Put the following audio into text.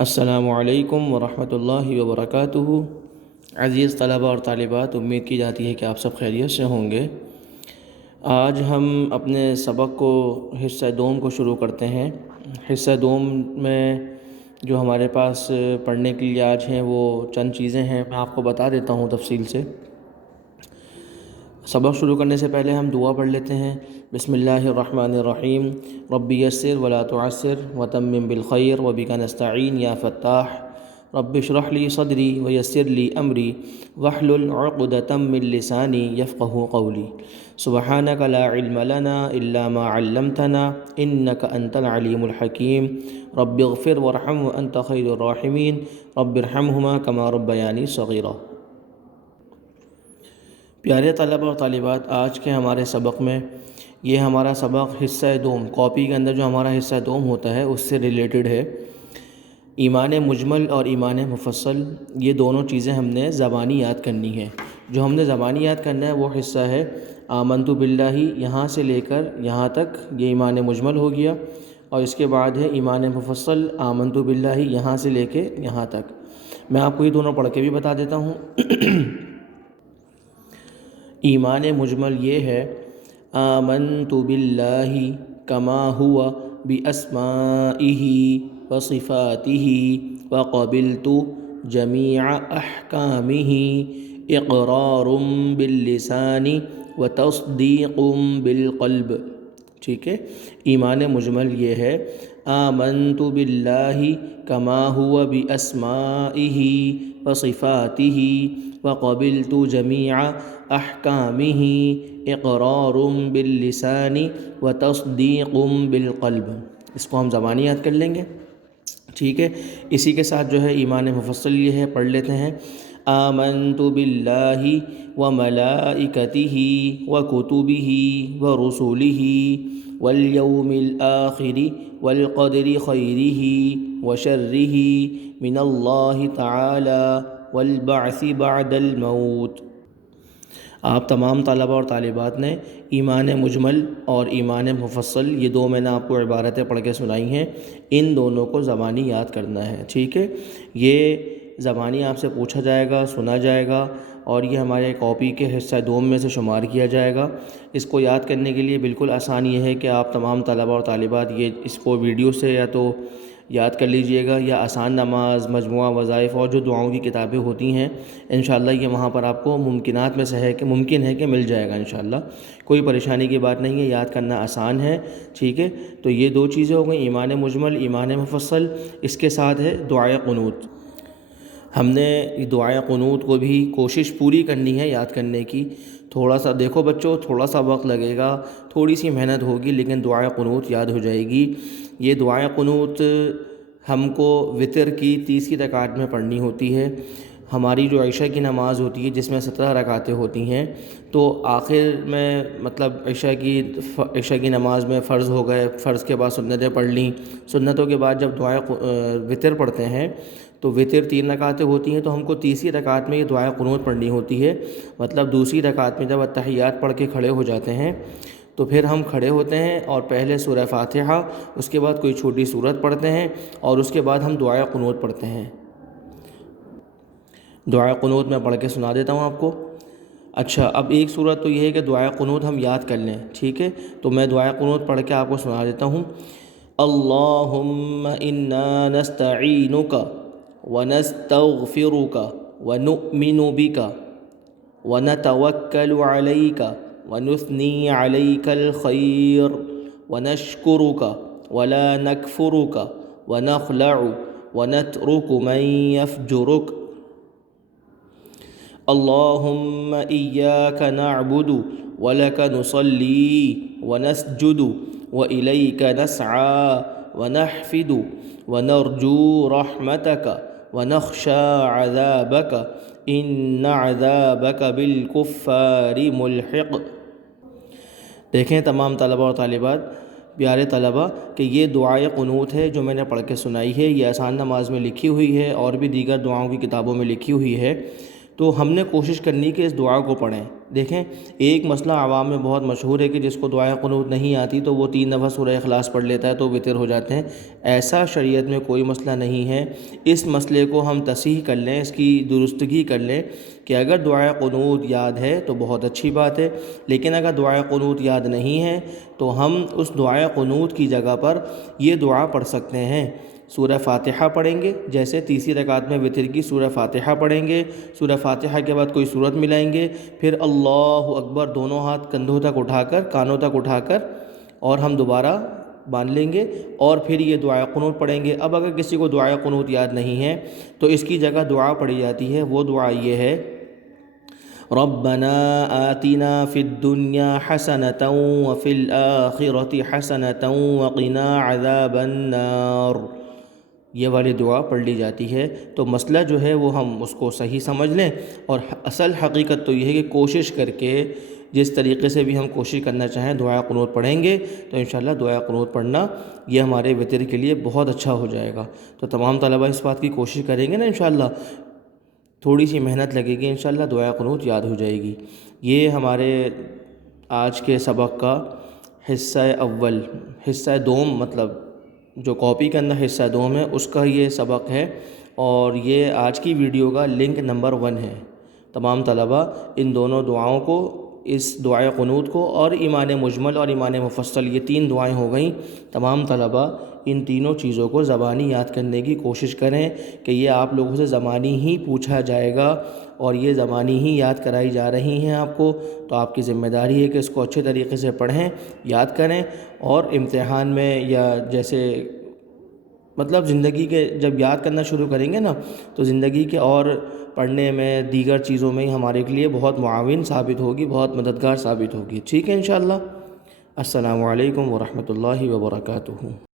السلام علیکم ورحمۃ اللہ وبرکاتہ۔ عزیز طلباء اور طالبات، امید کی جاتی ہے کہ آپ سب خیریت سے ہوں گے۔ آج ہم اپنے سبق کو حصہ دوم کو شروع کرتے ہیں۔ حصہ دوم میں جو ہمارے پاس پڑھنے کے لیے آج ہیں وہ چند چیزیں ہیں، میں آپ کو بتا دیتا ہوں تفصیل سے۔ سبق شروع کرنے سے پہلے ہم دعا پڑھ لیتے ہیں۔ بسم اللہ الرحمن الرحیم۔ رب یسر ولا تعسر وتمم بالخیر وبک نستعین یا فتاح۔ رب اشرح لی صدری ویسر لی امری واحلل عقدۃ من لسانی یفقہوا قولی۔ سبحانک لا علم لنا الا ما علمتنا انک انت العلیم الحکیم۔ رب اغفر وارحم وانت خیر الراحمین۔ رب ارحمہما کما ربیانی صغیرا۔ پیارے طلباء اور طالبات، آج کے ہمارے سبق میں یہ ہمارا سبق حصہ دوم، کاپی کے اندر جو ہمارا حصہ دوم ہوتا ہے اس سے ریلیٹڈ ہے۔ ایمان مجمل اور ایمان مفصل، یہ دونوں چیزیں ہم نے زبانی یاد کرنی ہے۔ جو ہم نے زبانی یاد کرنا ہے وہ حصہ ہے آمنت باللہ، یہاں سے لے کر یہاں تک یہ ایمان مجمل ہو گیا، اور اس کے بعد ہے ایمان مفصل آمنت باللہ یہاں سے لے کے یہاں تک۔ میں آپ کو یہ دونوں پڑھ کے بھی بتا دیتا ہوں۔ ایمان مجمل یہ ہے آمنت باللہ کما ہوا باسمائہ وصفاتہ وقبلت جمیع احکامہ اقرار باللسان وتصدیق بالقلب۔ ٹھیک ہے، ایمان مجمل یہ ہے آمنت باللہ کما ہوا باسمائہ وصفاتہ وقبلت جمیع احکامہ اقرار باللسان وتصدیق بالقلب۔ اس کو ہم زبانی یاد کر لیں گے، ٹھیک ہے۔ اسی کے ساتھ جو ہے ایمان مفصل یہ ہے، پڑھ لیتے ہیں۔ آمنت باللہ وملائکتہ وکتبہ ورسلہ والیوم الآخر والقدر خیرہ وشرہ من اللہ تعالی والبعث بعد الموت۔ آپ تمام طلباء اور طالبات نے ایمان مجمل اور ایمان مفصل، یہ دو میں نے آپ کو عبارتیں پڑھ کے سنائی ہیں، ان دونوں کو زبانی یاد کرنا ہے، ٹھیک ہے۔ یہ زبانی آپ سے پوچھا جائے گا، سنا جائے گا، اور یہ ہمارے کاپی کے حصہ دوم میں سے شمار کیا جائے گا۔ اس کو یاد کرنے کے لیے بالکل آسان یہ ہے کہ آپ تمام طلباء اور طالبات اس کو ویڈیو سے یا تو یاد کر لیجئے گا، یا آسان نماز، مجموعہ وظائف اور جو دعاؤں کی کتابیں ہوتی ہیں انشاءاللہ یہ وہاں پر آپ کو ممکنات میں سے ہے کہ ممکن ہے کہ مل جائے گا انشاءاللہ۔ کوئی پریشانی کی بات نہیں ہے، یاد کرنا آسان ہے، ٹھیک ہے۔ تو یہ دو چیزیں ہو گئیں، ایمان مجمل، ایمان مفصل۔ اس کے ساتھ ہے دعائے قنوت۔ ہم نے دعائے قنوت کو بھی کوشش پوری کرنی ہے یاد کرنے کی۔ تھوڑا سا دیکھو بچوں، تھوڑا سا وقت لگے گا، تھوڑی سی محنت ہوگی، لیکن دعائے قنوت یاد ہو جائے گی۔ یہ دعائے قنوت ہم کو وتر کی تیسری رکعت میں پڑھنی ہوتی ہے۔ ہماری جو عشاء کی نماز ہوتی ہے جس میں 17 رکعتیں ہوتی ہیں، تو آخر میں مطلب عشاء کی نماز میں فرض ہو گئے، فرض کے بعد سنتیں پڑھ لیں، سنتوں کے بعد جب دعائے وتر پڑھتے ہیں تو وتر 3 رکعتیں ہوتی ہیں، تو ہم کو تیسری رکعت میں یہ دعائے قنوت پڑھنی ہوتی ہے۔ مطلب دوسری رکعت میں جب اتحیات پڑھ کے کھڑے ہو جاتے ہیں تو پھر ہم کھڑے ہوتے ہیں اور پہلے سورہ فاتحہ، اس کے بعد کوئی چھوٹی سورت پڑھتے ہیں، اور اس کے بعد ہم دعائے قنوت پڑھتے ہیں۔ دعائے قنوت میں پڑھ کے سنا دیتا ہوں آپ کو۔ اچھا، اب ایک صورت تو یہ ہے کہ دعائے قنوت ہم یاد کر لیں، ٹھیک ہے۔ تو میں دعائے قنوت پڑھ کے آپ کو سنا دیتا ہوں۔ اللہم انا نستعینک ونستغفرک ونؤمن بک ونتوکل علیک ونثنی علیک الخیر ونشکرک ولا نکفرک ونخلع ونترک من یفجرک۔ اللہم ایاک نعبد ولک نصلی ونسجد وإلیک نسعی ونحفد ونرجو رحمتک ونخشى عذابک ان عذابک بالکفار ملحق۔ دیکھیں تمام طلباء اور طالبات، پیارے طلباء، کہ یہ دعائے قنوت ہے جو میں نے پڑھ کے سنائی ہے، یہ آسان نماز میں لکھی ہوئی ہے اور بھی دیگر دعاؤں کی کتابوں میں لکھی ہوئی ہے۔ تو ہم نے کوشش کرنی کہ اس دعا کو پڑھیں۔ دیکھیں ایک مسئلہ عوام میں بہت مشہور ہے کہ جس کو دعائے قنوت نہیں آتی تو وہ 3 دفعہ سورہ اخلاص پڑھ لیتا ہے تو وتر ہو جاتے ہیں۔ ایسا شریعت میں کوئی مسئلہ نہیں ہے۔ اس مسئلے کو ہم تصحیح کر لیں، اس کی درستگی کر لیں کہ اگر دعائے قنوت یاد ہے تو بہت اچھی بات ہے، لیکن اگر دعائے قنوت یاد نہیں ہے تو ہم اس دعائے قنوت کی جگہ پر یہ دعا پڑھ سکتے ہیں۔ سورہ فاتحہ پڑھیں گے، جیسے تیسری رکعت میں وتر کی سورہ فاتحہ پڑھیں گے، سورہ فاتحہ کے بعد کوئی سورت ملائیں گے، پھر اللہ اکبر دونوں ہاتھ کندھوں تک اٹھا کر، کانوں تک اٹھا کر، اور ہم دوبارہ باندھ لیں گے اور پھر یہ دعائے قنوت پڑھیں گے۔ اب اگر کسی کو دعائے قنوت یاد نہیں ہے تو اس کی جگہ دعا پڑھی جاتی ہے، وہ دعا یہ ہے: ربنا آتنا فی الدنیا حسنۃ وفی الآخرۃ حسنۃ وقنا عذاب النار۔ یہ والی دعا پڑھ لی جاتی ہے۔ تو مسئلہ جو ہے وہ ہم اس کو صحیح سمجھ لیں، اور اصل حقیقت تو یہ ہے کہ کوشش کر کے جس طریقے سے بھی ہم کوشش کرنا چاہیں دعائے قنوت پڑھیں گے تو انشاءاللہ دعائے قنوت پڑھنا یہ ہمارے وتر کے لیے بہت اچھا ہو جائے گا۔ تو تمام طلبہ اس بات کی کوشش کریں گے نا انشاءاللہ، تھوڑی سی محنت لگے گی، انشاءاللہ دعائے قنوت یاد ہو جائے گی۔ یہ ہمارے آج کے سبق کا حصہ دوم، مطلب جو کاپی کے اندر حصہ دوم ہے اس کا یہ سبق ہے، اور یہ آج کی ویڈیو کا لنک نمبر 1 ہے۔ تمام طلبہ ان دونوں دعاؤں کو، اس دعائے قنوت کو اور ایمان مجمل اور ایمان مفصل، یہ 3 دعائیں ہو گئیں، تمام طلبہ ان تینوں چیزوں کو زبانی یاد کرنے کی کوشش کریں کہ یہ آپ لوگوں سے زبانی ہی پوچھا جائے گا اور یہ زبانی ہی یاد کرائی جا رہی ہیں آپ کو، تو آپ کی ذمہ داری ہے کہ اس کو اچھے طریقے سے پڑھیں، یاد کریں، اور امتحان میں یا جیسے مطلب زندگی کے جب یاد کرنا شروع کریں گے نا تو زندگی کے اور پڑھنے میں، دیگر چیزوں میں ہمارے لیے بہت معاون ثابت ہوگی، بہت مددگار ثابت ہوگی۔ ٹھیک ہے انشاءاللہ۔ السلام علیکم ورحمۃ اللہ وبرکاتہ۔